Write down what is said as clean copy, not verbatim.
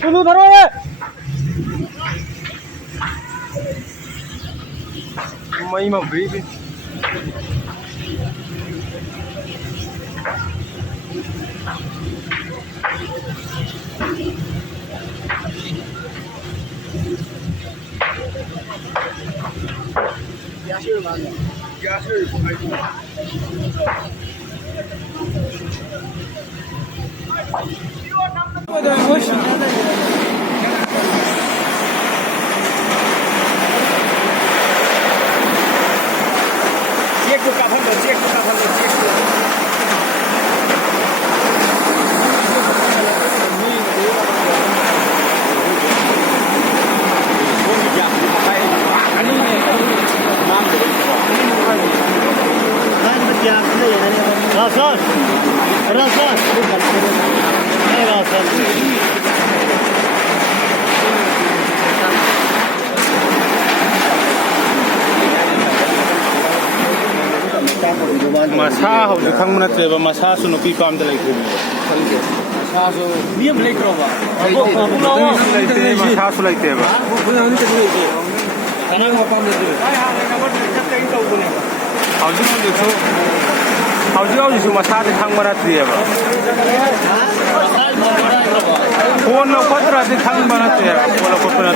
손으로 들어와. 이만 베이비. 가스를 보내고. Rasan, Rasan, Masa hauju khangmana treba masa su nupi pam da lai ko 자, 저 위에 블레이크 들어봐. masa su lai teba hauju su masa de khangmana treba phone no patra de khangmana treba phone ko patra